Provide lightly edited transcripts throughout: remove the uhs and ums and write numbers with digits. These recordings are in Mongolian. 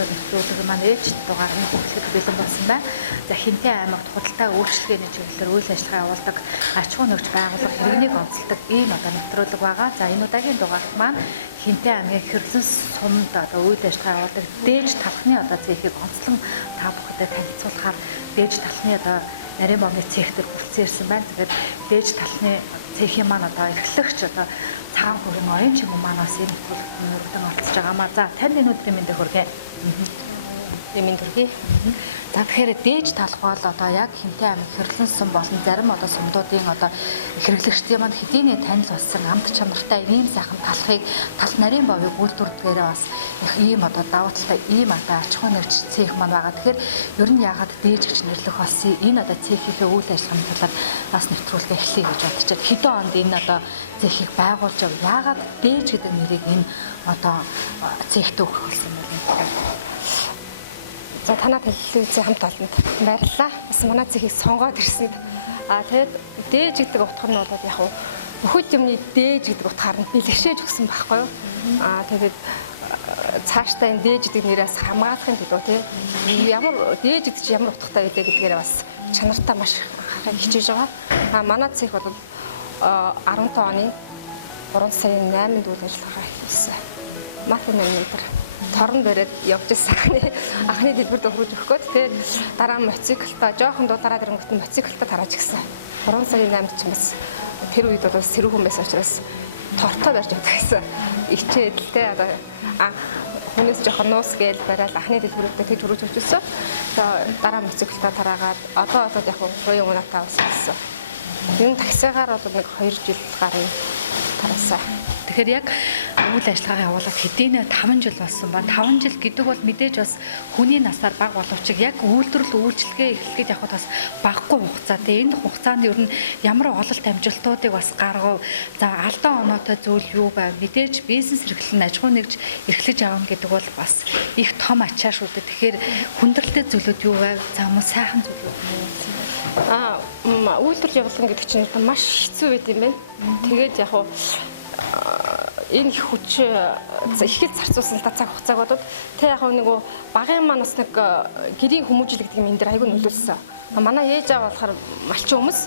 одоо нэвтрүүлэг маань ээж дугаар нь хөтлөхөд бэлэн болсон байна. За Хинтээ аймагт худалдаа үйлчлэгээний чиглэлээр үйл ажиллагаа явуулдаг аж ахуй нэгж байгууллага хэрэгнийг онцолдог ийм одоо нэвтрүүлэг байгаа. За энэ удаагийн дугаарт маань Хинтээ аймгийн Хэрлэн сумд одоо үйл ажиллагаа явуулдаг дээж талхны одоо цэхийг онцлон та бүхэдээ танилцуулахаар дээж талхны одоо нарийн бомны цехтэр хүрсэн ирсэн байна. Тэгэхээр дээж талхны цэхийн маань одоо эрхлэгч одоо цагаан хүрэн оюун чимээ манаас энэ бүрдэн орцож байгаамаа. За танд энэ өдрийн мэндийг хүргэе. Минь төргий. За тэгэхээр дээж талх бол одоо яг Хинтээ аймаг Хэрлэн сум болон зарим одоо сумдуудын одоо хэрэглэгчдийн манд хэдийнэ танил болсон амт чанартай ийм сайхан талхыг тал нарийн бовыг үйлдвэрлэдгээрээ бас их ийм одоо давуу талтай ийм одоо аж ахуй нэгж цех маань байгаа. Тэгэхээр ер нь ягаад дээж гэж нэрлэх болсон энэ одоо цехийнхээ үйл ажиллагааны талаар бас нэвтрүүлгээ эхлэе гэж бодож байна. Хэдэн онд энэ одоо цехийг байгуулж ягаад дээж гэдэг нэрийг энэ одоо цехт өгөх болсон юм бэ? За танаа телевизийн хамт олонд баярлалаа. Бас манай цэхийг сонгоод ирсэнд тэгээд дээж гэдэг утга нь бол яг бүхэл юмны дээж гэдэг утгаар нь бэлгшээж өгсөн байхгүй юу? Тэгээд цаашдаа энэ дээж гэдэг нэрээс хамгаалахын төлөө тийм ямар дээж гэдэг чинь ямар утгатай байлээ гэдгээр бас чанартаа маш анхаарал хичээж байгаа. Манай цэх бол 15 оны 3 сарын 8-нд үйл ажиллагаа хийсэн. Мат намнаар торон бариад явж ирсэн. Анхны дэлбэрд өгч өгөхөд тэгээд дараа мотоциклта жоохон дулаараад ирэнгүүт нь мотоциклта тарааж гисэн. 3 сарын 8-нд ч бас тэр үед бол сэрүү хүн байсан учраас тортоо барьж өгдөг гэсэн. Ичээд л те одоо хүнээс жоохон нуус гээл барайл анхны дэлбэрүүдэд тэгж өрөөж өгчөөсөн. Дараа мотоциклта тараагаад одоо яг буян унатаа болсон. Энэ таксигаар бол нэг 2 жил гарна тараасаа. Тэгэхээр яг үйл ажиллагаа явуулаад хэдийнэ 5 жил болсон ба 5 жил гэдэг бол мэдээж бас хүний насаар бага боловч яг үйлдвэрлэл үйлчлэгээ эхлэхэд явахад бас багагүй хугацаатай. Энэ хугацаанд ер нь ямар ололт амжилтуудыг бас гаргав. За алдаа оноотой зүйл юу байв? Мэдээж бизнес эрхлэн аж ахуй нэгж эрхлэж авах гэдэг бол бас их том ачаа шүү дээ. Тэгэхээр хүндрэлтэй зүйлүүд юу байв? За мөн сайхан зүйлүүд юу? Үйлдвэрлэл явуулган гэдэг чинь маш хэцүү байт юм байна. Тэгээд яг энэ хүч ихэд зарцуулсан цаг хугацааг бодоод тэг яг нэг багын маань бас нэг гэрийн хүмүүжил гэдэг юм энэ дэр айгүй нөлөөлсөн. Манай ээж аав болохоор малчин хүмүүс.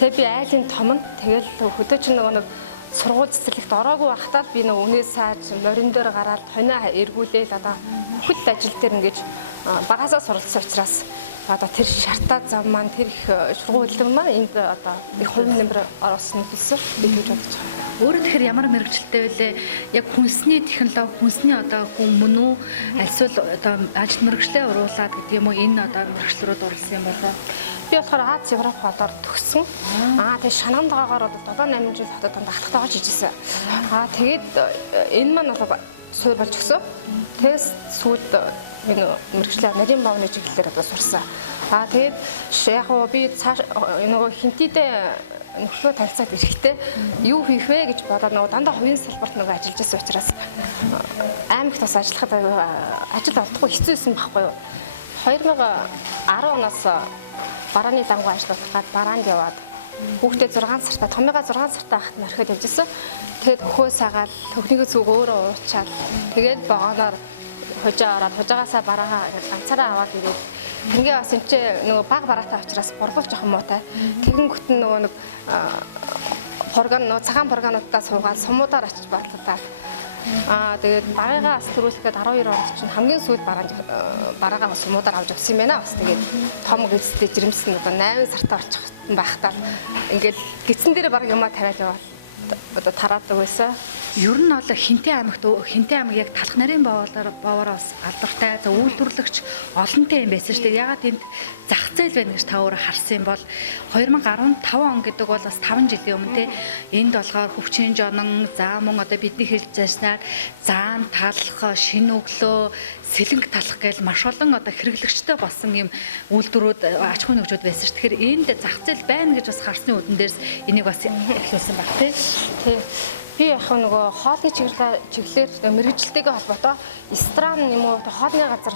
Тэг би айлын том нь тэгэл хөдөөч нэг сургууль цэцэрлэгт ороогүй байхдаа би нэг өнөө сааж морин дээр гараад хонио эргүүлээл одоо бүхэл ажил дээр ингэж багасаа суралцсан учраас одоо тэр шартаа зам маань тэр их сургууль маань энд одоо их хувь нэмэр орсон гэсэн би гэж бодож байгаа. Өөрөө тэгэхээр ямар мэрэгчлэлтэй вэ? Яг хүнсний технологи, хүнсний одоо хүн мөн үү? Альсвал одоо ажил мэрэгчлээ уруулаад гэдэг юм уу? Энэ одоо мэрэгчлэрүүд орлсон юм болоо. Би болохоор Аз Европ холоор төгссөн. Тэгээд шананд байгаагаар бол 7-8 жил хотод ахлагтайгаа жижигсэн. Тэгээд энэ маань бол суур болж өгсөн. Тэгээс сүүлд энэ мэрэгчлээ нарийн бовны чиглэлээр одоо сурсан. Тэгээд яг би цааш нөгөө хинтийдээ нөхрөө танилцаад ирэхдээ юу хийх вэ гэж бодоод нөгөө дандаа хувийн салбарт нөгөө ажиллаж байсан учраас аймагт бас ажиллахад ажил олдохгүй хэцүүсэн байхгүй юу. 2010 оноос барааны дангуу ажиллах гад бараанд яваад хүүхдээ 6 сартаа томьёогоо 6 сартаа хахад морхиод явжсэн. Тэгээд хөхөө сагаал хөхнийгөө зүг өөрөө уучаал тэгээд богоноор хожоо ороод хожоогоосаа бараагаа ганцаараа аваад ирээд ингээ бас энэ ч нөгөө баг бараатай учраас борлуулж авах муутай. Тэгэнгүүт нөгөө нэг програм нөгөө цагаан програмуудаа суугаад сумуудаар очиж батлаад тэгээд багыгаа бас төрүүлэхэд 12 онд чинь хамгийн сүүлд бараагаа сумуудаар авч авсан юм байна. Бас тэгээд том гэцтэй жирэмсэн одоо 8 сартаа орчих байхдаа ингээл гидсэн дээр баг юмаа тариад яваад одоо тараадаг байсан. Ер нь бол Хинтээ аймаг яг талх нарийн бовоор бас алдартай за үйлдвэрлэгч олонтой юм байсан шүү дээ. Ягаад энд зах зээл байна гэж та өөрөө харсан юм бол 2015 он гэдэг бол бас 5 жилийн өмнө те энд болохоор хөвчин жонон за мөн одоо бидний хэлж байснаар заан талх шинэ өглөө сэлэнг талах гээл маш олон одоо хэрэглэгчтэй болсон юм үйлдвэрүүд аж ахуй нэгжүүд байсан шүү. Тэгэхээр энд зах зээл байна гэж бас харсны үдэн дээрс энийг бас эхлүүлсэн баг тий. Би яг нөгөө хоолны чиглэлээр мэрэгжилтэйгээ холбоотой стран юм уу хоолны газар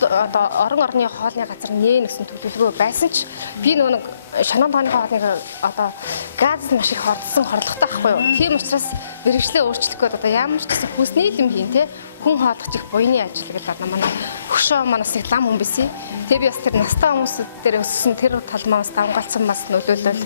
одоо орон орны хоолны газар нээн гэсэн төлөвлөгөө байсан ч би нөгөө нэг шанан тооны хоолныг одоо газ маш их ордсон хорлоготой байхгүй юу. Тийм учраас мэрэгчлээ өөрчлөх гээд одоо ямар ч гэсэн хүсний юм хийн те хүн хооллох их буйны ажил гэдэг манай хөшөө манаас нэг лам хүн байсан. Тэгээ би бас тэр настай хүмүүсүүд дээр өссөн тэр тал манаас давгаалсан бас нөлөөлөл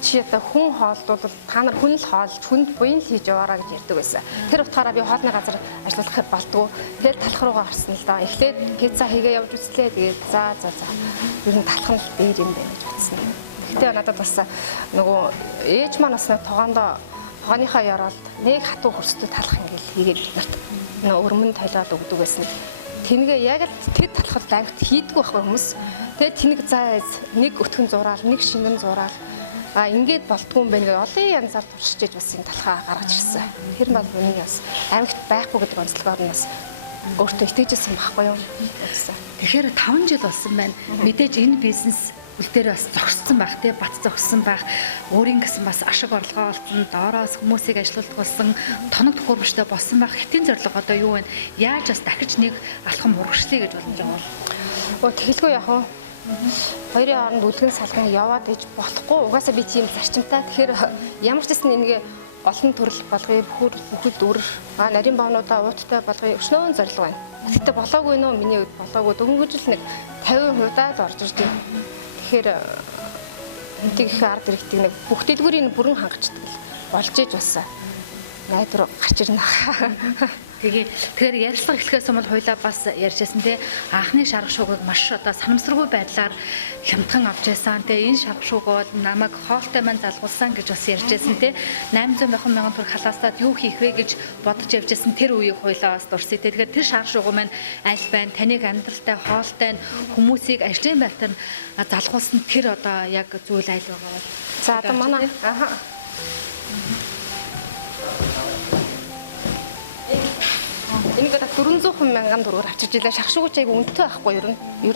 чи одоо хүн хооллуулбал та нар хүн л хоолж хүнд буян л хийж яваараа гэж ярьдаг байсан. Тэр утгаараа би хоолны газар ажиллахад болдгоо. Тэр талх руугаа гарсан л да. Эхлээд пицца хийгээ явж үзлээ. Тэгээд за. Ер нь талх нь дээр юм байна гэж бодсон. Гэтэ надад бас нөгөө ээж маань бас нэг тогооныхаа яроод нэг хатуу хөрсдөө талах ингээл хийгээд нарт нөгөө өрмөн талаад өгдөг байсан. Тэнгээ яг л тэр талхад ангит хийдгүү байхгүй хүмүүс. Тэгээд тэнэг заа нэг өтгөн зураал, нэг шингэн зураал ингээд болдгоо юм байна гэж олон янзаар туршиж бас энэ талхаа гаргаж ирсэн. Тэр нь бол миний бас ангит байхгүй гэдэг онцлогоор нь бас өөртөө итгэжсэн байхгүй юу? Тэгэхээр 5 жил болсон байна. Мэдээж энэ бизнес үл дээр бас зогссон байх тий, бат зогссон байх. Өөрийн гэсэн бас ашиг орлогоо олсон, доороос хүмүүсийг ажилуулдаг болсон, тоног төхөөрөмжтэй болсон байх. Хэтийн зорилго одоо юу вэ? Яаж бас дахиж нэг алхам урагшлая гэж бодож байгаа бол? Тэгэлгүй яах вэ? Хоёрын хооронд үлгэн салган яваад иж болохгүй. Угаасаа би тийм зарчимтай. Тэгэхээр ямар ч гэсэн энийг олон төрөл болгоё, бүхэл дүр, нарийн боонуудаа ууттай болгоё. Өчнөө зорилго байна. Гэхдээ болоогүй нөө миний үед болоогүй. Дөнгөж л нэг 50% л орж ирдэг. Тэгэхээр энтиг их ард иргэдэг нэг бүх дэлгүүрийн бүрэн хангачдаг л болж иж болсон. Найдвар гарч ирнэ. Тэгэхээр ярилцлага эхлэхээс өмнө хоёлаа бас ярьжсэн те анхны шарга шуугыг маш одоо санамсаргүй байдлаар хямдхан авч байсан. Тэгээ энэ шарга шуугууд намайг хоолтой маань залгуулсан гэж бас ярьжсэн те 800 мянган төгрөг халаастаад юу хийх вэ гэж бодож явжсэн тэр үеийг хоёлаа бас дурсъя те. Тэгэхээр тэр шарга шуугуу маань аль байна? Таныг амьдралтай хоолтой хүмүүсийг ажлын байртаа залгуулсан тэр одоо яг зүйл аль байгаа бол? За одоо манай энийг одоо 400 мянган төгрөгөөр авчирч илээ. Шахшууч айгу үнэтэй байхгүй ер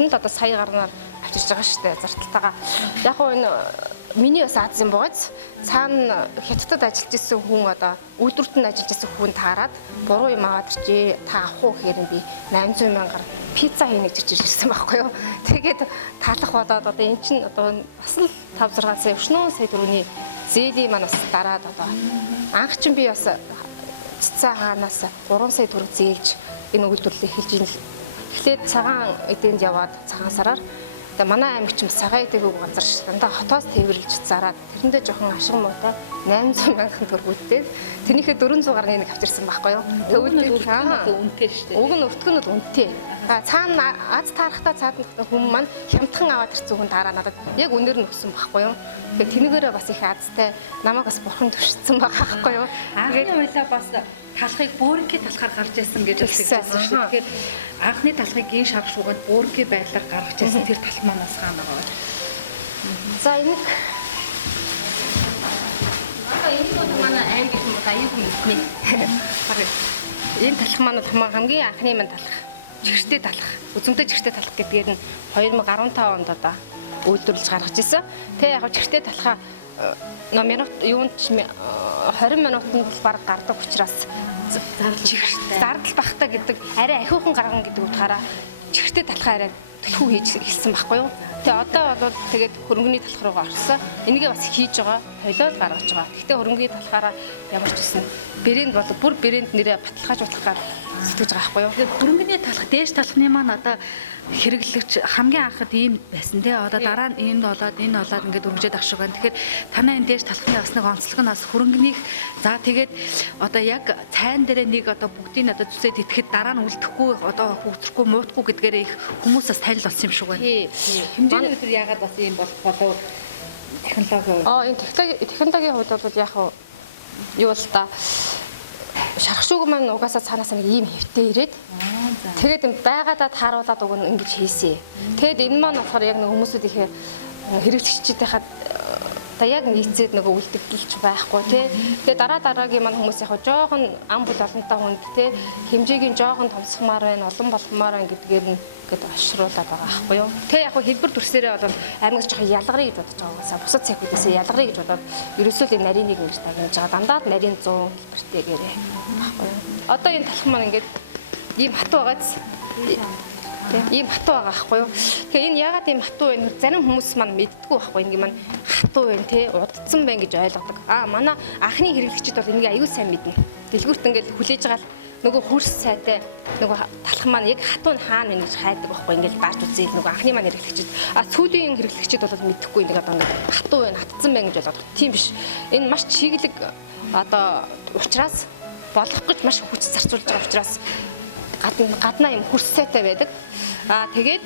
нь л одоо сая гарнаар авчирч байгаа шүү дээ зарталтайгаа. Яг гоо энэ миний бас Аз юм бооц. Цаана хятадд ажиллаж исэн хүн одоо үйлдвэрт нь ажиллаж исэн хүн таарад буруу юм аваад ирчээ. Та авах уу гэхээр би 800 мянгаар пицца хийнэ гэж ирсэн байхгүй юу. Тэгээд талах болоод одоо эн чинь одоо бас л 5-6 сая өчнөө сая төгрөгийн зээлийн манаас дараад одоо анх чинь би бас цэцэн хаанаас 3 сая төгрөг зээлж энэ үйлдвэрлэлийг эхэлж ийн. Эхлээд цагаан эдэнд яваад цагаан сараар тэгээ манай аймагч юм цагаан эдэг газар ш. Дандаа хотоос тээвэрлж зараад тэрэндээ жоохон ашиг муутай 800 мянган төгрөг үүдтэй. Тэрнийхээ 400 гарны нэг авчирсан байхгүй юу. Өвдөл үнэтэй шүү дээ. Уг нь өртгөнөд үнэтэй. Цаана аз таарахтаа цаадах хүмүүс маань хямдхан аваад ирсэн хүн дараа надад яг үнээр нь өгсөн байхгүй юу. Тэгээ тэнэгээрээ бас их азтай намайг бас бурхан төвшсөн байгаа байхгүй юу. Тэгээд хоёлаа бас талхыг бөөрнгийн талхаар гарч ирсэн гэж хэлсэн шүү. Тэгэхээр анхны талхыг ин шарх шуугаад бөөрнгийн байдлаар гаргаж ирсэн тэр тал маань бас хаана байгаа вэ? За энэ энэ бол манай аймаг юм уу аюул мэднэ. Энэ талх маань бол хамгийн анхны маань талх. Жигштэй талх. Үзмтэй жигштэй талх гэдгээр нь 2015 онд одоо үйлдвэрлэж гаргаж ирсэн. Тэ яг жигштэй талхаа минут юунд 20 минутанд баг гардаг учраас зардал багтаа гэдэг арай ахиухан гаргана гэдэг утгаараа жигштэй талхаа арай төлхөө хийж хэлсэн байхгүй юу. Тэгээ одоо бол тэгээд хөрөнгөний талх руугаа орсон. Энийгээ бас хийж байгаа, хойлол гаргаж байгаа. Гэхдээ хөрөнгөний талхаараа ямар ч гэсэн брэнд бол бүр брэнд нэрээ баталгаажуулахаар сэтгэж байгаа байхгүй юу. Тэгээд хөрөнгөний талх, дээш талхны маань одоо хэрэглэгч хамгийн анхад ийм байсан тий. Одоо дараа нь энэ болоод ингээд өргөжөөд ах шиг байна. Тэгэхээр танаа энэ дээш талхны бас нэг онцлог нь бас хөрөнгөнийг за тэгээд одоо яг цайн дээр нэг одоо бүгдийг одоо зүсээд итгэхэд дараа нь үлдэхгүй одоо хөвгөхгүй муутахгүй гэдгээрээ их хүмүүс бас танил болсон юм шиг байна. Хэмжээний өдөр яагаад бас ийм болох болов технологи. Энэ технологийн хувьд бол яг юу л та шархшууг маань угаасаа цаанаас нэг ийм хэвтэй ирээд тэгээд байгаадаа тааруулаад өгнө ингэж хийсэн. Тэгэд энэ маань болохоор яг нэг хүмүүсүүд их хэрэглэгчдийн хаад одоо яг нийцээд нөгөө үлдэгдэлч байхгүй тий. Тэгээ дараагийн маань хүмүүс яг жоохон ам бул олонтой хүнд тий хэмжээг нь жоохон томсгомаар байна, олон болгомоор байна гэдгээр нь ингээд ошруулаад байгаа байхгүй юу. Тэгээ яг хэлбэр төрсөөрөө бол аймагч жоохон ялгарыг гэж бодож байгаа угаасаа бусад цэгүүдээс ялгарыг гэж бодоод ерөөсөө л нарийн нэг ингэж тагнаж байгаа. Дандаа нарийн 100 хэлбэртэйгээрээ байхгүй юу. Одоо энэ талх маань ингээд ийм хатуу байгааз ийм хатуу байгаа байхгүй юу. Тэгэхээр энэ яагаад ийм хатуу вэ? Зарим хүмүүс маань мэддэггүй байхгүй энэ маань хатуу байна те удцсан байна гэж ойлгодог. Манай анхны хэрэглэгчид бол энийг аюул сайн мэднэ. Дэлгүүрт ингээд хүлээж байгаа нөгөө хөрс сайтай нөгөө талхан маань яг хатуун хаана вэ гэж хайдаг байхгүй ингээд гарч үзээл нөгөө анхны маань хэрэглэгчид сүүлийн хэрэглэгчид бол мэдэхгүй нэг одоо ингээд хатуу байна хатцсан байна гэж боддог. Тийм биш. Энэ маш чиглэг одоо ухраас болох гэж маш хүч зарцуулж байгаа учраас гаднаа юм хөрс сайтай байдаг. Тэгээд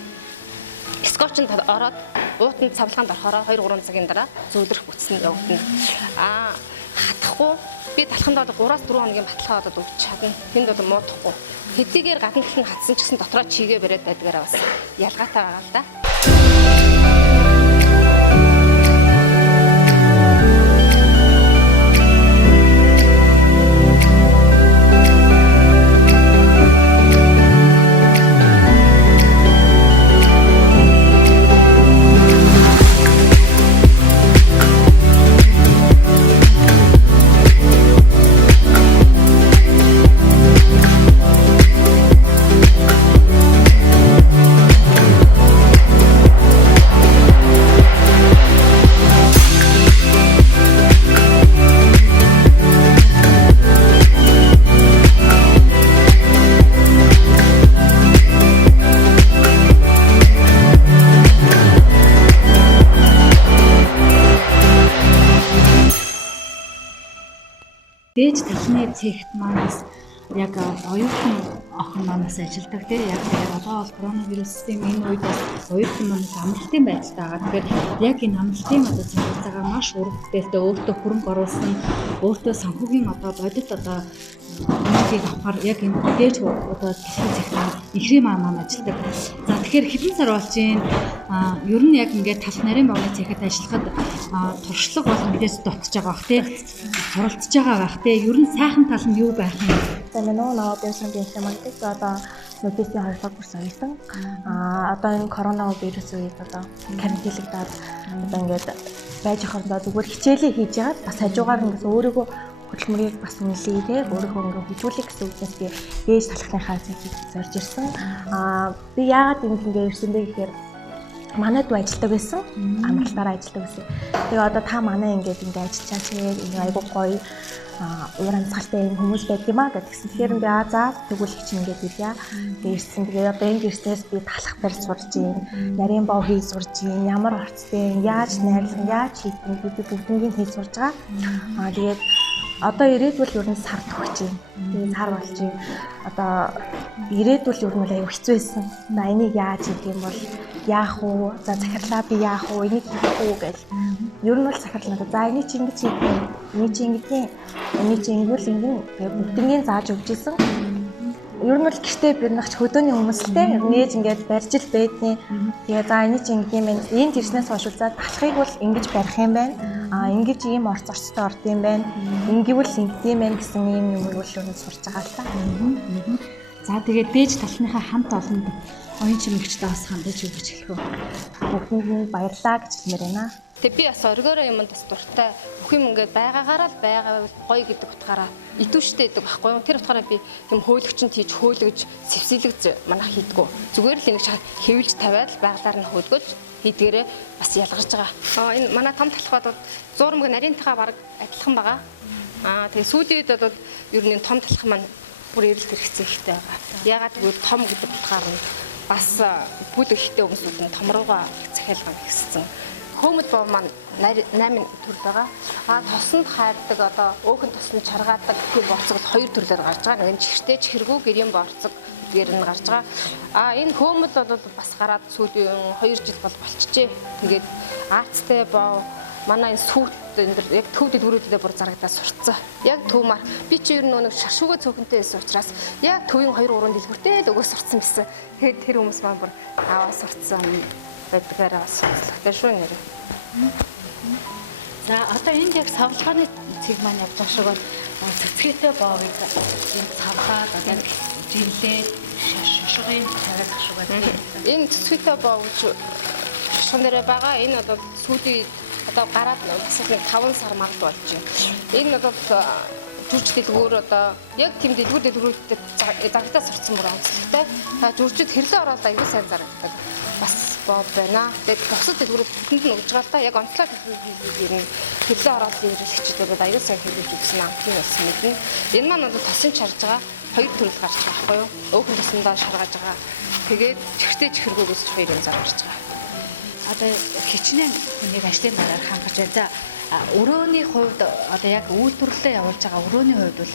скотчнд ороод уутанд цавлгаанд орохороо 2-3 цагийн дараа зөөлрөх бүтсэн явагдана. Хатахгүй би талханд бол 3-4 хоногийн баталгаа одоо өгч чадна. Тэнд бол муудахгүй. Хэдийгээр гадна талын хатсан ч гэсэн дотроо чигээ бариад байдгаараа бас ялгаатай байгаа л да. Дээж талхны цэгт манаас яг оюутан охин манаас ажилладаг тийм яг одоо бол коронавирусын энэ үед оюутан манаас амралтын байдалтай байгаа. Тэгэхээр яг энэ амралтын одоо цэгцээгээ маш ураг бүтээлтэй өөртөө хөрөнгө оруулсан өөртөө санхүүгийн одоо бодит одоо нэг авахар яг энэ дээж одоо дэлхийн цэгт ихрийн маань ажилладаг. За тэгэхээр хэдэн сар болж байна? Ер нь яг ингээд талх нарийн багны цэгт ажиллахад туршлага болон мэдээс дутж байгаа бах тий суралцж байгаа байх тий ер нь сайхан тал нь юу байх юм? За нөгөө бэлсэн гэнэ магадгүй одоо нүдэсийн 2 дугаар курс авсан. Одоо энэ коронавирус үед одоо карантинлэгдээд одоо ингээд байж хахад зүгээр хичээлээ хийж яагаад бас хажуугаар ингээд өөрийгөө хөдөлмөрийг бас үнэлээ тий өөрийнхөө ингээд хөгжүүлэх гэсэн үгнээс би ээж талхныхаа цэгт зорж ирсэн. Би яагаад ингээд ирсэн бэ гэхээр манайд ажилладаг байсан. Амралтаараа ажилладаг байсан. Тэгээ одоо та манай ингээд ажиллаж тэгээд энэ айгуу гоё уур амьсгалтай юм хүмүүс байдаг юм аа гэдгсэн. Тэгэхээр би за тэгвэл хич ингээд ирья. Тэгээ ирсэн. Тэгээ одоо энэ гэртээс би талах барь сурж юм. Нарийн боо хийж сурж юм. Ямар орцтой яаж найрлах, яаж хийх юм би бүгднийг хийж сурж байгаа. Тэгээд одоо ирээдүйд ер нь сар төгч юм. Тэгээд сар болж юм. Одоо ирээдүйд ер нь аюу хэцүү байсан. Энийг яаж хийх юм бол яах уу? За захирлаа би яах уу? Энийг хийх үү гэж. Ер нь бол захирал надад за энийг чи ингэж хийх юм. Энийг чи ингэж юм. Энийг чи ингэвэл ингэн бүгднийг зааж өгч исэн. Ер нь бол гэртээ би нагч хөдөөний хүмүүстэй нээж ингээд барьж л байдیں۔ Тэгээ за энийг чи ингэх юм байна. Энд ирснээс хойш за талхыг бол ингэж барих юм байна. Ингэж ийм орц орцтой орд юм байна. Ингэвэл ингэдэм байна гэсэн ийм юм бол ер нь сурч байгаа л та. За тэгээд дээж талхныхаа хамт олонд оюун чимэгчтэй бас хандаж өгч хэлэх үү? Бүгдэнд баярлаа гэж хэлмээр байна. Тэг би бас оргиороо юмд бас дуртай. Бүх юм ингээд байгаагаараа л байгаа гоё гэдэг утгаараа итүүштэй гэдэг байхгүй юу? Тэр утгаараа би тийм хөөлөгчөнд хийж хөөлгөж, сэвсэлгэж манайх хийдгүү. Зүгээр л нэг хэвлж тавиад байгалаар нь хөөлгөж хийдгээрээ бас ялгарч байгаа. Энэ манай том талхад зуурмаг нарийнтайгаа баг адилхан байгаа. Тэгээ сүүлийн үед бол ер нь том талх маань бүр эрэлт хэрэгцээ ихтэй байгаа. Ягаад гэвэл том гэдэг утгаар нь бас бүл ихтэй хүмүүсүүд нь том руугаа захиалга хийсэн. Хөөмөд боо маань 8 төр байгаа. Тосонд хайрдаг одоо өөхөн тосонд чаргаадаг гэх борцог 2 төрлөөр гарч байгаа. Нэг нь чихртэй чихэргүй гэрийн борцог гэдгээр нь гарч байгаа. Энэ хөөмөд бол бас гараад сүүлийн 2 жил болчихжээ. Тэгээд аацтай боо манай энэ сүйт энэ яг төв дэлгүүрүүдэд бүр зарагдаад сурцсан. Яг төвмар би чи ер нь нэг шашууга цөөхөнтэй байсан учраас яг төвийн 2-3 дэлгүүртэй л өгөө сурцсан байсан. Тэгээд тэр хүмүүс маань бүр аваа сурцсан байдгаараа бас сонслогтой шүү нэр. За одоо энд яг савлгааны цэг маань явж байгаа шиг бол цэцгээтэй боовыг энэ савгаад одоо яг жилээ шашуугын цагаас шиг байна. Энэ цэцгээтэй боов гэж шашуун дээр байгаа. Энэ бол сүүлийн одоо гараад бас нэг 5 сар магад болж байна. Энэ бол жүрч дэлгүүр одоо яг тийм дэлгүүрүүдэд зарагдаа сурцсан бүр онцлогтой. Та жүрчид хэрлээ ороод аюул сайн зарагддаг. Бас боо байна. Тэгээд босод дэлгүүрүүд бүтэнд нь өгж байгаа л та яг онцлог юм хэрлээ ороод ирэлхчид бол аюул сайн хэрэгж өгсөн амтны болсон мэднэ. Энэ маань одоо тосын чарж байгаа хоёр төрөл гарч байгаа байхгүй юу? Өөхөн тусандаа шаргаж байгаа. Тэгээд чихртэй чихэргүүгээс хоёр янзаар гарч байгаа. Одоо хичнээн хүнийг ажлын байраар хангаж байна. За өрөөний хувьд одоо яг үйлдвэрлэлээ явуулж байгаа өрөөний хувьд бол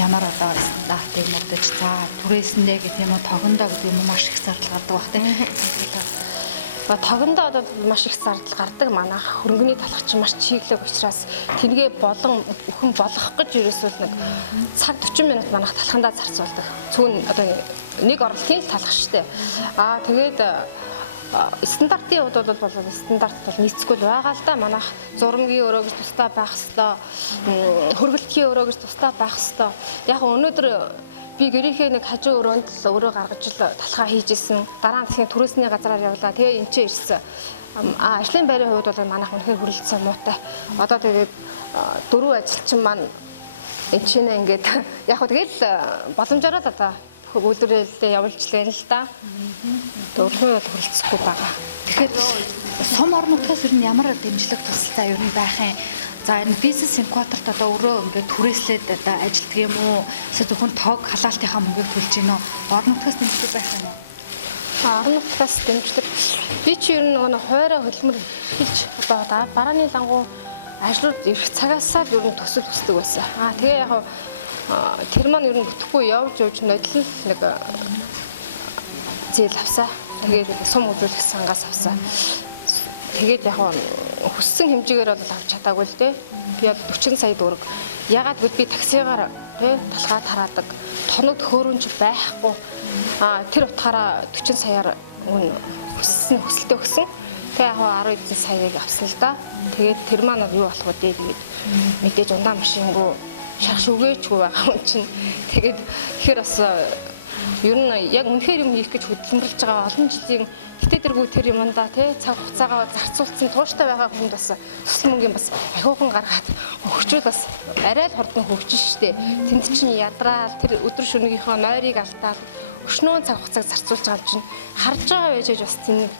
ямар одоо стандартыг мөрдөж за түрээсэндээ гэх юм уу тогондоо гэдэг юм маш их зардал гардаг бах тийм. Тогондоо одоо маш их зардал гардаг манайх хөрөнгөний талх чинь маш чиглэг учраас тэргээ болон өхөн болгох гэж ерөөсөө нэг цаг 40 минут манайх талхандаа зарцуулдаг. Цүүн одоо нэг орлогын талх штэ. Тэгээд стандартын хувьд бол стандарт бол нийцгүй байгаа л да. Манайх зургийн өрөө гэж тустай байх хэвээр, хөргөлтгийн өрөө гэж тустай байх хэвээр. Яг өнөөдөр би гэрийнхээ нэг хажуу өрөөнд л өрөө гаргаж л талхаа хийж исэн. Дараа нь тэгэхээр түрээсний газраар явлаа. Тэгээ энэ ч ирсэн. Ажлын байрын хувьд бол манайх үнэхээр хүрэлцэн муутай. Одоо тэгээд дөрөв ажилчин маань энэ чинь ингээд яг хөө тэгэл боломжоор л одоо үйлдвэрлэлдээ явуулж лээ л да. Дөрвөн бол хүрэлцэхгүй байгаа. Тэгэхээр сум орон нутгаас ер нь ямар дэмжлэг тусалцаа ер нь байх юм? За энэ бизнес инкубаторт одоо өөрөө ингээд түрээслээд одоо ажилтдаг юм уу? Эсвэл зөвхөн тог халаалтынхаа мөнгөийг төлж гинөө? Орон нутгаас дэмжлэг байх юм уу? Орон нутгаас дэмжлэг. Би чи ер нь нөгөө хойроо хөдөлмөр хэлж одоо барааны лангуу ажлууд ирэх цагаасаа л ер нь төсөл хүсдэг байсан. Тэгээ яг тэр маань ер нь бүтэхгүй явж нодлол нэг зээл авсаа. Тэгээд сум үзүүлэх сангаас авсаа. Тэгээд яг хүссэн хэмжээгээр бол авч чадаагүй л дээ. Би 40 сая төгрөг. Ягаад гэвэл би таксигаар талхаа тараадаг. Тоног хөөрөнч байхгүй. Тэр утгаараа 40 саяар хүсэлтээ өгсөн. Тэгээ яг 10 эдэн саяыг авсан л да. Тэгээд тэр маань юу болох вэ тэгээд мэдээж ундаа машингуу шах шүгээчгүй байгаа юм чинь. Тэгээд тэгэхээр бас ер нь яг үнэхээр юм хийх гэж хөдөлмөрлж байгаа олон жилийн тэтгэдэргүй тэр юмдаа цаг хугацаагаа зарцуулсан тууштай байгаа хүнд бас төсөл мөнгөний бас ахиухан гаргаад хөгжүүл бас арай л хурдан хөгжин штэ. Тэнд чинь ядраал тэр өдөр шөнөгийнхөө нойрыг алдаал өшнөө цаг хугацааг зарцуулж байгаа юм чинь харж байгаа байж бас тийм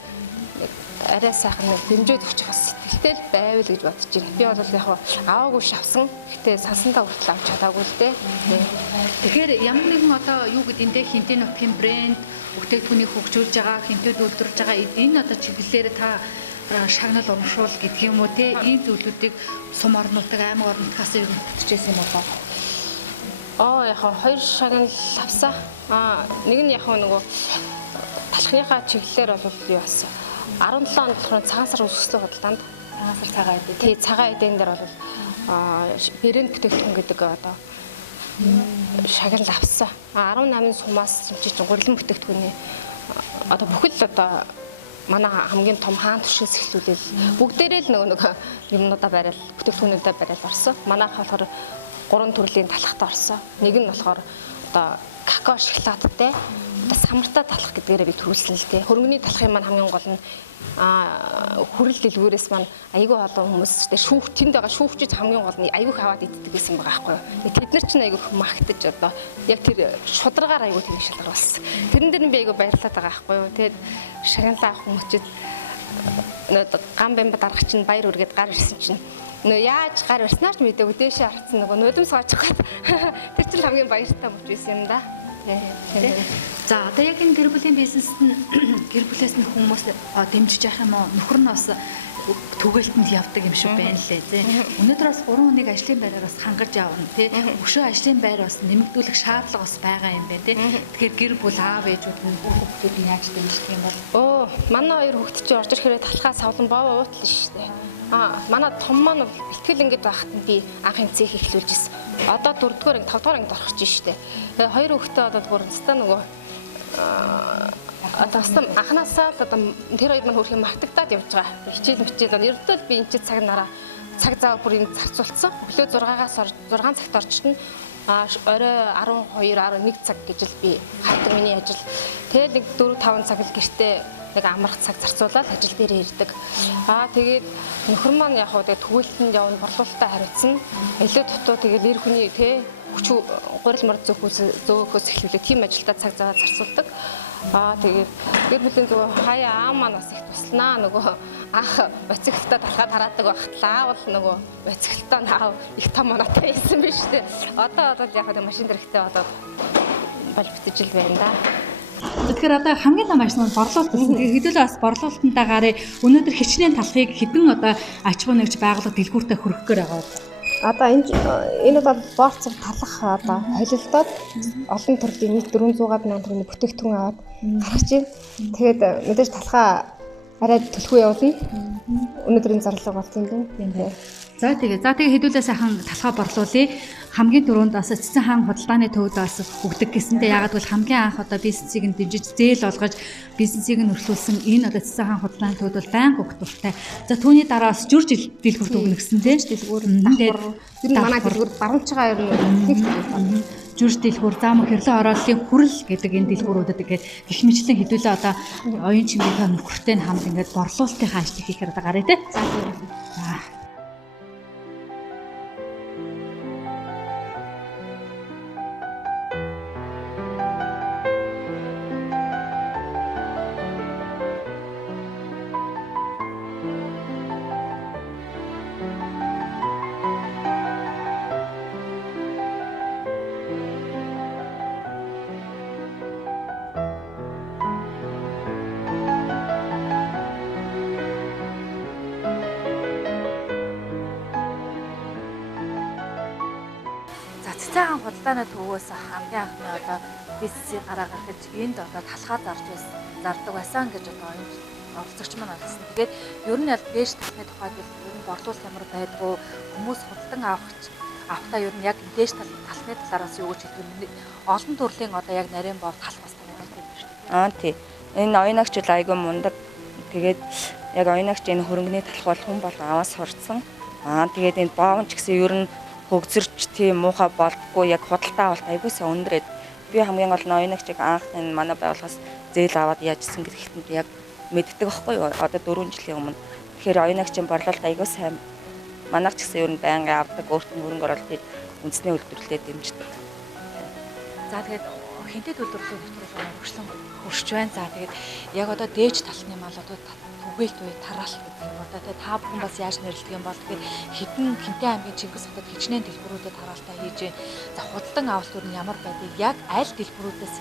арай сайхан нэг дэмжиж өгчих бас сэтгэлтэй л байвал гэж бодож байна. Би бол яг аваагүй шавсан. Гэтэ сансандаа хүртэл авч чадаагүй л дээ. Тэгэхээр ямар нэгэн одоо юу гэдэг нь хинтээ нутгийн брэнд бүтээгдэхүүнийг хөгжүүлж байгаа, хинтээд үйлдвэрлэж байгаа энэ одоо чиглэлээр та шагнал урамшуул гэдэг юм уу те ийм зүйлүүдийг сум орон нутаг аймаг орон нутгаас юу бүтчихсэн юм бол яг хоёр шагнал авсаа. Нэг нь яг нөгөө талхныхаа чиглэлээр бол юу болсон. 17 онд болохоор цагаан сар өсөлтөө худалдаанд цагаан эдэн. Тий, цагаан эдэн дээр бол брэнд бүтээгдэхүүн гэдэг одоо шагнал авсан. 18 сумаас чинь гурилан бүтээгдэхүүний одоо бүхэл одоо манай хамгийн том хаан туршигс эхлүүлэл бүгдээрээ л нөгөө юмнуудаа барайл бүтээгдэхүүнүүдээ барайл орсон. Манайх болохоор 3 төрлийн талхтай орсон. Нэг нь болохоор одоо какао шоколадтай одоо самартай талах гэдгээрээ би төрүүлсэн л дээ. Хөрөнгөний талхын маань хамгийн гол нь хүрэл дэлгүүрээс маань айгүй олон хүмүүс тэ тэнд байгаа шүүгчид хамгийн гол нь айгүй хаваад иддэг гэсэн байгаа байхгүй юу. Тэд нар ч айгүй магтаж одоо яг тэр шударгаар айгүй тийм шалгаруулсан. Тэрэн дээр би айгүй баярлаад байгаа байхгүй юу. Тэгээд шагналаа авах хүмүүчид гам бамбад дарах чинь баяр үргээд гар ирсэн чинь яаж гар ирснаар ч мэдээгүй дээшээ харцсан нөгөө нөдөм соочих гээд тэр чинь хамгийн баяртай мөч байсан юм да. За одоо яг энэ гэр бүлийн бизнест нь гэр бүлээс нь хүмүүс дэмжиж явах юм уу? Нөхөр нь бас түгээлтэнд явдаг юм шиг байна лээ. Өнөөдөр бас 3 хүнийг ажлын байраар бас хангаж явна тий. Өшөө ажлын байр бас нэмэгдүүлэх шаардлага бас байгаа юм байна тий. Тэгэхээр гэр бүл аав ээжүүд нь хүүхдүүдийг яаж дэмжих юм бол? Манай хоёр хүүхд чинь орж ирэхээр талхаа савлан боовоо уутлаа шүү дээ. Манай том маань бол ихтгэл ингээд байхад нь би анхын цех эхлүүлж ирсэн. Одоо 4-р анги 5-р ангид орох гэж штэ. Тэгээ хоёр хүүхдээ одоо бүр өстө нөгөө одоо өстө анханасаа л одоо тэр хоёр маань хөрхийн мартагдаад явж байгаа. Хичээл ердөө би энэ ч цаг нараа цаг зав бүр энэ зарцуулсан. Өглөө 6-аас 6 цагт орчтно. Орой 12-11 цаг гэж л би хайдаг миний ажил. Тэгээ нэг 4-5 цаг л гэртээ нэг амрах цаг зарцуулаад ажил дээрээ ирдэг. Тэгээд нөхөр маань яг хөө тэгээд түгэлтэнд явна борлуулалтаа хариуцсан. Илүү дутуу тэгээд нэр хүний хүч гурил мөр зөөхөөс эхлүүлээ тийм ажилдаа цаг заваа зарцуулдаг. Тэгээд гэр бүлийн зөв хаяа аа маань бас их тусланаа нөгөө анх бацигтаа талхаа тараадаг багтлаа бол нөгөө бацигтаа наав их том оноотой байсан биз дээ. Одоо яг машин дэрхтээ болоод болж битэж л байна да. Тэгэхээр одоо хамгийн том ажил нь борлуулалт гэсэн. Тэгээд хэдүүлээ бас борлуулалтантайгаар өнөөдөр хичнээн талхыг хэдэн одоо аж ахуй нэгж байгууллага дэлгүүртээ хүргэх гээр байгаа. Одоо энэ бол борцор талах одоо холилдоод олон төрлийн нийт 400-аад мянган төгрөгийн бүтээгдэхүүн аваад гаргаж байна. Тэгээд мэдээж талхаа арай төлхөө явуулна. Өнөөдрийн зарлага болсон юм байна. За тэгээ хэдүүлээ сайхан талхаа борлуулъя. Хамгийн түрүүнд бас цэцэн хаан худалдааны төвд бас өгдөг гэсэндээ ягаад гэвэл хамгийн анх одоо бизнесийг нь дэмжиж зээл олгож бизнесийг нь өршүүлсэн энэ одоо цэцэн хаан худалдааны төвд бол байнга өгөх туфтай. За түүний дараа бас жүр жил дэлгүүрт өгнө гэсэндээ дэлгүүр ер нь манай дэлгүүр баруунч байгаа ер нь нэг жүр дэлгүүр зам хэрлэн орооллын хүрэл гэдэг энэ дэлгүүрүүдэд ингээд гих мэтлэн хэдүүлээ одоо оюун чимээний нөхөртэй нь хамт ингээд борлуулалтын ажлыг хийхээр одоо гараа тий. За. Цэцэн хаан худалдааны төвөөс хамгийн анхны одоо бизнесийг гаргах гэж энд одоо талхаа зардаг байсан гэж одоо оролцогч маань болсон. Тэгээд ер нь аль дээш талхны тухайд ер нь борлуулалт ямар байдгүй хүмүүс худалдан авахтаа ер нь яг дээш талхны талаараас юу гэж хэлдэг олон төрлийн одоо яг нарийн бов талх бас байгаа юм шүү дээ. Тий. Энэ оюунагч л айгүй мундаг. Тэгээд яг оюунагч энэ хөрөнгөний талх бол хүн бол аваас сурцсан. Тэгээд энэ боогон ч гэсэн ер нь хөгзөрч тийм муухай болдгоо яг худалдаа авалт айгуусаа өндрээд би хамгийн гол нь оюунагчийг анх энэ манай байгууллагаас зээл аваад яажсэн гэдэгт яг мэддэг байхгүй юу одоо 4 жилийн өмнө тэгэхээр оюунагчийн борлуулалт айгуу сайн манайх ч гэсэн ер нь байнга авдаг өөрт нь хөрөнгө оруулалт үндэсний үйлдвэрлэлээ дэмждэг. За тэгээд хинтэд үйлдвэрлэлийн нэвтрүүлэг хөрсч байна. За тэгээд яг одоо дээж талхны малуудад түгээл туй тараалт гэдэг юм одоо тэгээд та бүхэн бас яаж нэрлэдэг юм бол тэгэхээр хинтээ аймгийн Чингис хотод хичнээн дэлгүүрүүдэд тараалтаа хийж байна. За худалдан авалт өөр нь ямар байдаг? Яг аль дэлгүүрүүдээс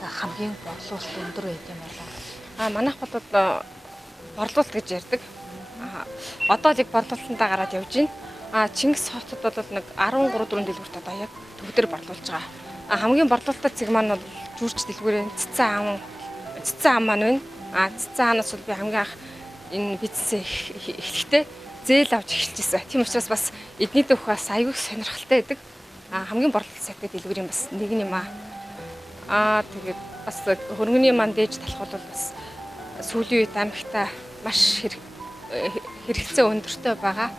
хамгийн борлуулалт өндөр байт юм болоо? Манайх бол борлуулалт гэж ярьдаг. Одоо л яг борлуулалтандаа гараад явж байна. Чингис хотод бол нэг 13-4 дэлгүүрт одоо яг төвдөр борлуулж байгаа. Хамгийн борлуулалттай цэг маань бол жүрч дэлгүүрийн цэцэн ам маань байна. Цэцэн хаанаас бол би хамгийн анх энэ бизнесээ эхлэхдээ зээл авч эхэлчихсэн. Тийм учраас бас эдний дэх бас аягүй сонирхолтой байдаг. Хамгийн борлуулалт сайтай дэлгүүрийн бас нэг юм тэгээд бас хөрөнгөний маань дээж талах бол бас сүүлийн үед амигта маш хэрэгцээ өндөртэй байгаа.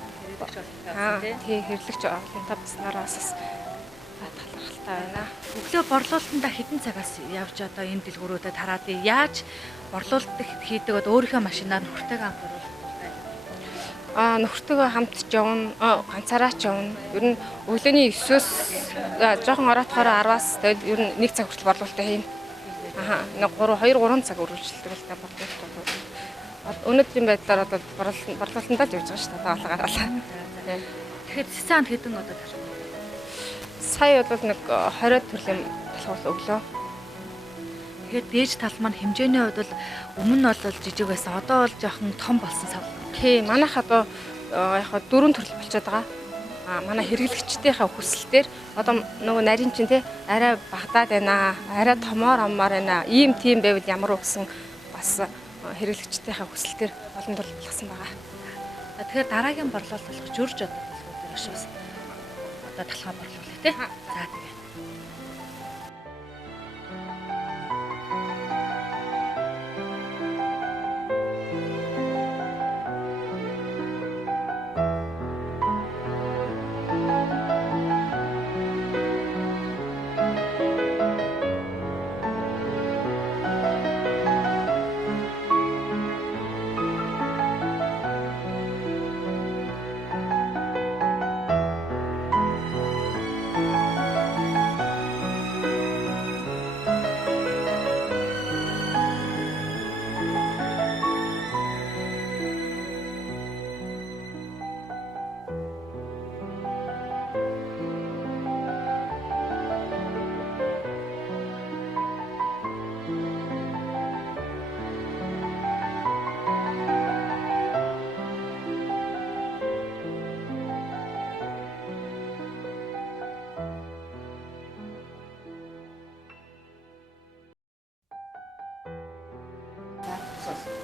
Тий хэрлэгч орлонтой баснараас талархалтай байна. Өглөө борлуулалтанда хэдэн цагаас явж одоо энэ дэлгүүрүүдэд тараад яаж борлуулалт хийдэг өөрийнхөө машинаар нөхөртэйгээ хамт борлуулдаг? Нөхөртөөгөө хамт ч явна, ганцаараа ч явна. Ер нь өглөөний 9-өөс жоохон ороотохоор 10-аас тэгээд ер нь 1 цаг хүртэл борлуулалтаа хийн. Нэг 2-3 цаг үргэлжлүүлдэг л та борлуулалт. Өнөөдрийн байдлаар одоо борлуулалтандаа л явж байгаа шүү дээ. Таалгараа. Тэгэхээр цэцэн хаанд хэдэн одоо тарих? Сая бол нэг 20 төрлийн талхуул өглөө. Тэгэхээр дээж тал маань хэмжээний хувьд бол өмнө нь бол жижиг байсан. Одоо бол жоохон том болсон сав. Тий, манайх одоо яг 4 төрөл болчиход байгаа. Манай хэрэглэгчдийнхээ хүсэлтээр одоо нөгөө нарийн чинь тий арай багтаад байна, арай томоор аммаар байна. Ийм тийм байвал ямар уу гэсэн бас хэрэглэгчдийнхээ хүсэлтээр олон төрөл болгосон байгаа. Тэгэхээр дараагийн борлуулалт болох жүрж одоо дэлгүүрээр шүүс. Одоо талхаа борлуулъя тий. За тэгээ.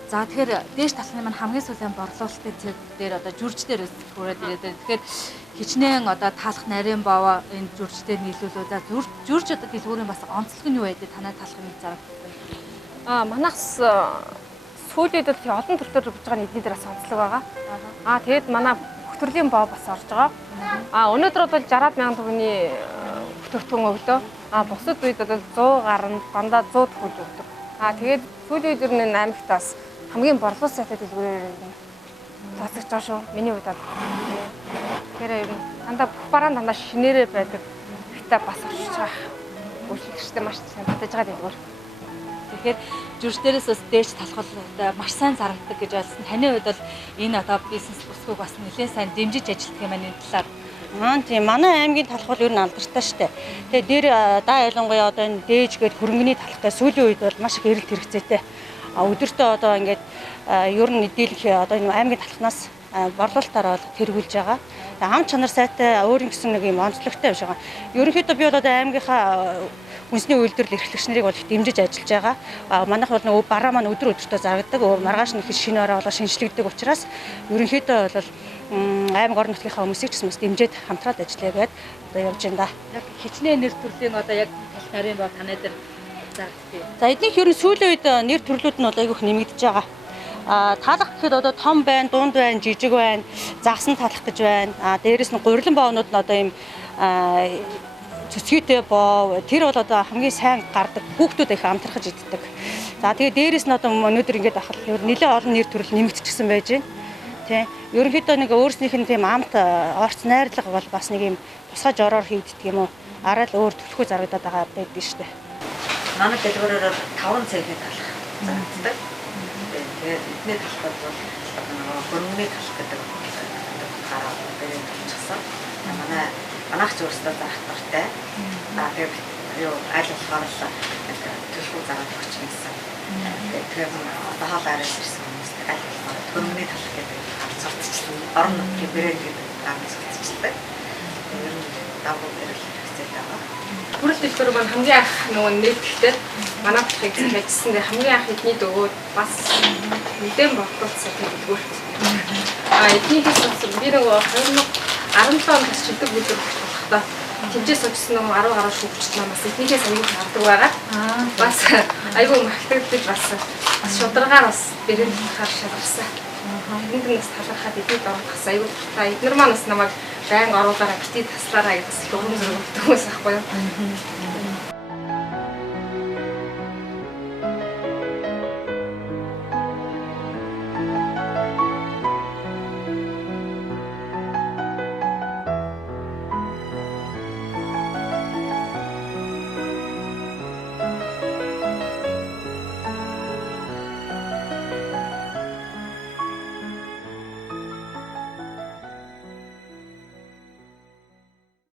За тэгэхээр дээш талхны маань хамгийн сүүлийн борлуулалтын цэг дээр одоо жүрж дээрээс хүрээд ирээд байна. Тэгэхээр хичнээн одоо таалах нарийн баваа энэ жүржтэй нийлүүлөө. За жүрж одоо дэлгүүрийн бас онцлог нь юу байдаг танай таалахын нэг зараг байна. Манайхс сүүлийн үед бол олон төр төр гэж байгаа эдний дээр бас онцлог байгаа. Тэгээд манай бүх төрлийн боо бас орж байгаа. Өнөөдөр бол 60,000 төгрөгийн бүтээгдэхүүн өглөө. Бусад үед бол 100 гаруй дандаа 100 төгрөг өгдөг. Тэгээд сүүлийн үед энэ аймагтаас хамгийн борлуулалт сайтай дэлгүүрээр тооцогдож байгаа шүү. Миний хувьд бол. Тэгэхээр ер нь дандаа бүх бараан дандаа шинээрээ байдаг. Гэхдээ бас орчиж байгаа. Үйлчлэгчтэй маш сайн татаж байгаа дэлгүүр. Тэгэхээр жүрж дээрээс бас дээш талхалтай маш сайн зарагддаг гэж ойлгосон. Таны хувьд бол энэ одоо бизнес бүсгүйг бас нэлээд сайн дэмжиж ажилтдаг юм энэ талаар. Тийм манай аймгийн талх бол ер нь алдартай штэ. Тэгээ дээр даа ялангуяа одоо энэ дээж гээд хөрөнгөний талхтай сүүлийн үед бол маш их эрэлт хэрэгцээтэй. Өдөртөө одоо ингээд ер нь дийлэх одоо энэ аймгийн талхнаас борлуулалтаар бол тэргүүлж байгаа. Тэгээ хам чанар сайтай өөрийн гэсэн нэг юм онцлогтой биш байгаа. Ерөнхийдөө би бол одоо аймгийнхаа үндэсний үйлдвэрлэл эрхлэгч нарыг бол их дэмжиж ажиллаж байгаа. Манайх бол нөгөө бараа маань өдөр өдөртөө зарагддаг. Маргааш нь их шинэ ороо болоо шинжлэгддэг учраас ерөнхийдөө бол аймаг орон нутгийнхаа хүмүүсийг ч гэсэн бас дэмжиж хамтраад ажиллая гэдэг одоо явж байна да. Яг хичнээн нэр төрлийн одоо яг талх нарийн боо танай дээр зарагддаг. За эднийх ер нь сүүлийн үед нэр төрлүүд нь бол айгүйх нэмэгдэж байгаа. Таалах гэхэд одоо том байна, дунд байна, жижиг байна, загсан таалах гэж байна. Дээрээс нь гурилан боонууд нь одоо ийм цэцгийтэй боо тэр бол одоо хамгийн сайн гардаг. Хүүхдүүд их амтрахж иддэг. За тэгээ дээрээс нь одоо өнөөдөр ингэж ахал нэлээд олон нэр төрөл нэмэгдчихсэн байж байна. Тэ. Ерөнхийдөө нэг өөрснийх нь тийм амт орц найрлага бол бас нэг юм тусгай жороор хийгддэг юм уу? Араа л өөр төлхөө зарагдаад байгаа байдаг шүү дээ. Манай дэлгүүрээр 5 цагийн талах зарагддаг. Тэгээд эдний талхад бол хөрөнгөний талх гэдэг гараа бэрийн талчсан. Манайх ч өөрсдөө заах дуртай. Тэгээд юу аль болохоор л төлхөө зараад өгч юмсан. Тэгээд одоо хаал араас ирсэн хүмүүс аль болохоор хөрөнгөний талх гэдэг цогцчлон орон нутгийн брэнд гэдэг гараа цогцчлээ. Ер нь давуу эрэл хэрэгцээтэй байгаа. Хүрэл дэлгүүр маань хамгийн анх нөгөө нэгтгэхдээ манай бүхийг захиажсан дээр хамгийн анх эдний дөгөөд бас нэгэн бодлуулсан дэлгүүр. Эднийхээс бас би нөгөө 2017 онд бас шилдэг бүлэг болохдоо тэмцээс очсон нөгөө 10 гаруй шүүгчд намаас эднийхээс аягүй хардаг байгаа. Бас аягүй махтагдаж бас шударгаар бас бэрэн хаар шалгарсан. Энд нас талархаад эднийг орох аягүй та эднэр маань бас намайг байнга оруулаарай бити таслаарай гэж бас их өргөн зөрөг өгдөг хүмүүс аахгүй юу.